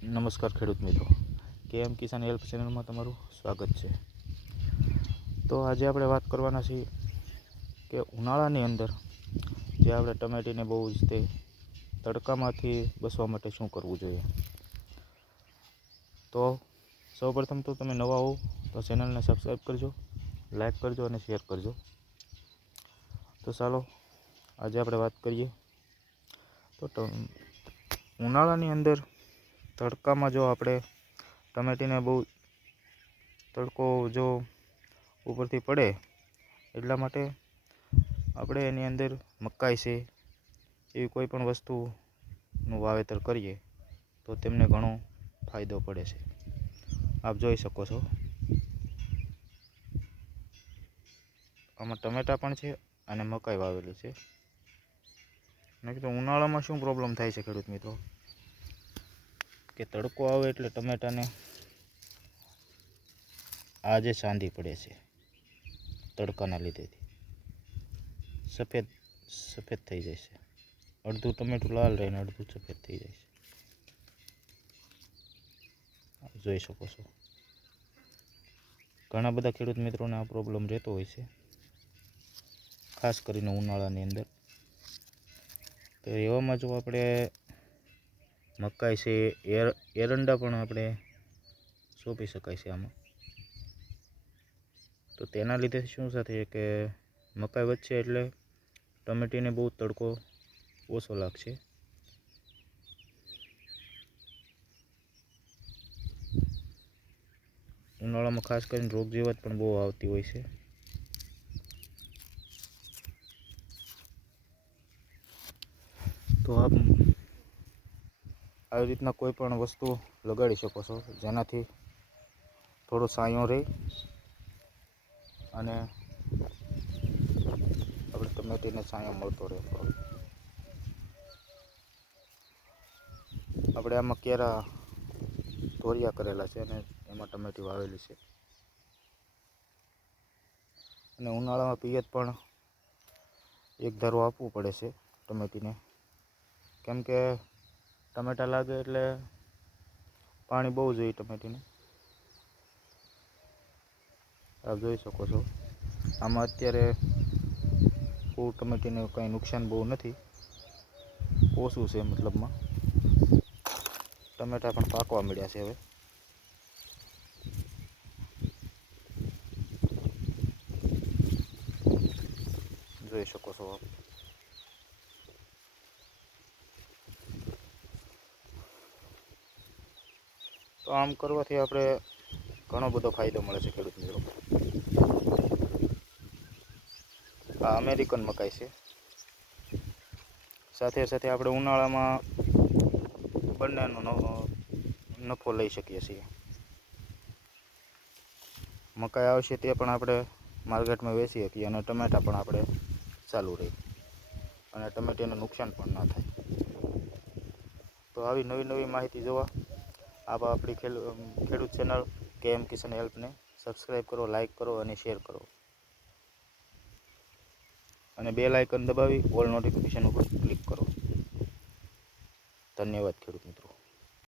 નમસ્કાર ખેડૂત મિત્રો, કેએમ કિસાન હેલ્પ ચેનલમાં તમારું સ્વાગત છે। તો આજે આપણે વાત કરવાના છીએ કે ઉનાળાની અંદર જે આપણે ટમેટીને બહુ જ તે તડકામાંથી બચવા માટે શું કરવું જોઈએ। તો સૌપ્રથમ તો તમે નવા હો તો ચેનલને સબસ્ક્રાઈબ કરજો, લાઈક કરજો અને શેર કરજો। તો ચાલો આજે આપણે વાત કરીએ તો ઉનાળાની અંદર તડકામાં જો આપણે ટમેટીને બહુ તડકો જો ઉપરથી પડે એટલા માટે આપણે એની અંદર મકાઈ છે એવી કોઈ પણ વસ્તુનું વાવેતર કરીએ તો તેમને ઘણો ફાયદો પડે છે। આપ જોઈ શકો છો આમાં ટમેટા પણ છે અને મકાઈ વાવેલી છે। મેં કીધું ઉનાળામાં શું પ્રોબ્લેમ થાય છે ખેડૂત મિત્રો કે તડકો આવે એટલે ટમેટાને આજે સાંધી પડે છે તડકાના લીધેથી સફેદ થઈ જાય છે। અડધું ટમેટું લાલ રહીને અડધું સફેદ થઈ જાય છે, જોઈ શકો છો। ઘણા બધા ખેડૂત મિત્રોને આ પ્રોબ્લેમ રહેતો હોય છે, ખાસ કરીને ઉનાળાની અંદર। તો એવામાં જો આપણે મકાઈ છે, એરંડા પણ આપણે સોંપી શકાય છે આમાં। તો તેના લીધે શું થશે કે મકાઈ વધશે એટલે ટમેટીને બહુ તડકો ઓછો લાગશે। ઉનાળામાં ખાસ કરીને રોગ જીવાત પણ બહુ આવતી હોય છે। તો આપ આવી રીતના કોઈ પણ વસ્તુ લગાડી શકો છો જેનાથી થોડો છાંયો રહે અને આપણે ટમેટીને છાંયો મળતો રહે। આપણે આમાં કેરા ધોરિયા કરેલા છે અને એમાં ટમેટી વાવેલી છે અને ઉનાળામાં પિયત પણ એક ધારું આપવું પડે છે ટમેટીને, કેમ કે ટમેટા લાગે એટલે પાણી બહુ જોઈએ ટમેટીને। આપ જોઈ શકો છો આમાં અત્યારે બહુ ટમેટીને કંઈ નુકસાન બહુ નથી, ઓછું છે મતલબમાં। ટમેટા પણ પાકવા મળ્યા છે હવે, જોઈ શકો છો આપ। તો આમ કરવાથી આપણે ઘણો બધો ફાયદો મળે છે ખેડૂત મિત્રો। આ અમેરિકન મકાઈ છે, સાથે સાથે આપણે ઉનાળામાં બંનેનો નફો લઈ શકીએ છીએ। મકાઈ આવશે તે પણ આપણે માર્કેટમાં વેચી શકીએ અને ટમેટા પણ આપણે ચાલુ રહે અને ટમેટીને નુકસાન પણ ના થાય। તો આવી નવી નવી માહિતી જોવા આપ આપણી ખેડૂત ચેનલ કેએમ કિસાન હેલ્પને સબસ્ક્રાઈબ કરો, લાઈક કરો અને શેર કરો અને બેલ આઇકન દબાવી ઓલ નોટિફિકેશન ઉપર ક્લિક કરો। ધન્યવાદ ખેડૂત મિત્રો।